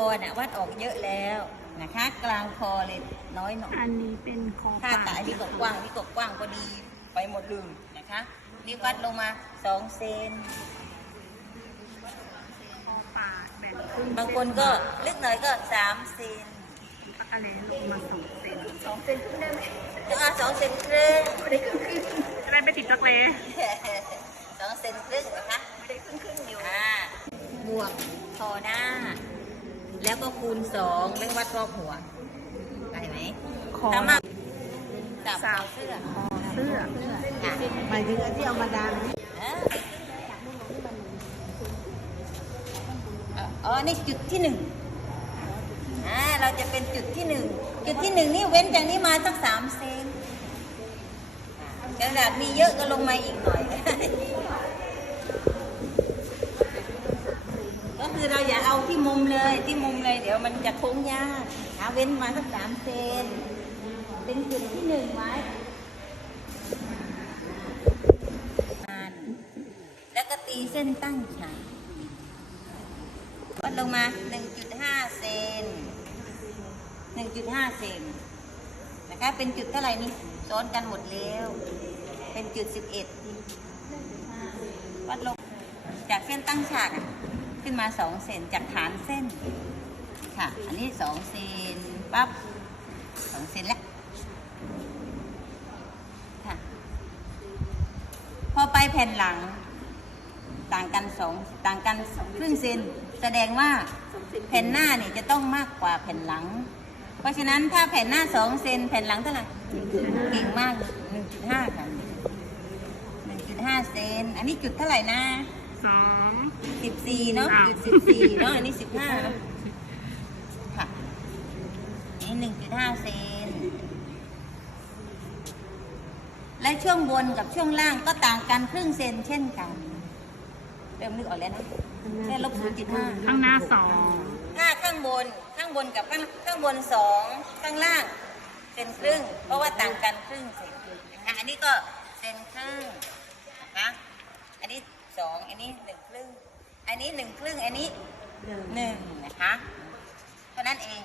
อน่ะวัดออกเยอะแล้วนะคะ กลางคอเลยน้อยหน่อยอันนี้เป็นคอถ้าปากตาที่กกว้างที่กกว้างพอดีไปหมดเลยนะคะนี่วัดลงมาสองเซนคอปากแบ่งครึ่งบางคนก็ลึกหน่อยก็สามเซนอะไรลงมาสองเซนสองเซนครึ่งได้ไหมอ่าสองเซนครึ่งไม่ได้ครึ่งครึ่งอะไรไปติดจักรเลสองเซนครึ่งนะคะไม่ได้ครึ่งครึ่งอยู่อ่าบวกคอหน้า แล้วก็คูณสองเรียกวัดรอบหัวได้ไหมคอถ้ามากจับเอาเสื้อคอเสื้อค่ะหมายถึงอันที่เอามาดามเอออ๋อนี่จุดที่หนึ่งอ่าเราจะเป็นจุดที่หนึ่งจุดที่หนึ่งนี่เว้นจากนี้มาสักสามเซนกระดาษมีเยอะก็ลงมาอีกหน่อย คือเราอย่าเอาที่มุมเลยที่มุมเลยเดี๋ยวมันจะโค้งยากหาเว้นมาสักสามเซนเป็นจุดที่หนึ่งไว้แล้วก็ตีเส้นตั้งฉากวัดลงมา 1.5 เซน 1.5 เซน นะคะ เป็นจุดเท่าไหร่นี่ซ้อนกันหมดแล้ว เป็นจุด 11 วัดลง จากเส้นตั้งฉากอะ ขึ้นมา2เซนจากฐานเส้นค่ะ อันนี้2เซนปั๊บ2เซนแล้วค่ะ พอไปแผ่นหลัง ต่างกันสองต่างกันครึ่งเซนแสดงว่าแผ่นหน้าเนี่ยจะต้องมากกว่าแผ่นหลัง เพราะฉะนั้นถ้าแผ่นหน้าสองเซนแผ่นหลังเท่าไหร่เก่งมากหนึ่งจุดห้าค่ะหนึ่งจุดห้าเซนอันนี้จุดเท่าไหร่นะ สอง สิบสี่เนาะอ้าว จุดสิบสี่เนาะอันนี้สิบห้าเนอะค่ะนี่หนึ่งจุดห้าเซนและช่วงบนกับช่วงล่างก็ต่างกันครึ่งเซนเช่นกัน เริ่มนึกออกแล้วนะแค่ลบศูนย์จุดห้าข้างหน้าสองถ้าข้างบนข้างบนกับข้างข้างบนสองข้างล่างเซนครึ่ง เพราะว่าต่างกันครึ่งเซนนะคะอันนี้ก็เซนครึ่งนะคะอันนี้ สองอันนี้หนึ่งครึ่ง อันนี้หนึ่งครึ่ง อันนี้หนึ่งนะคะเท่านั้นเอง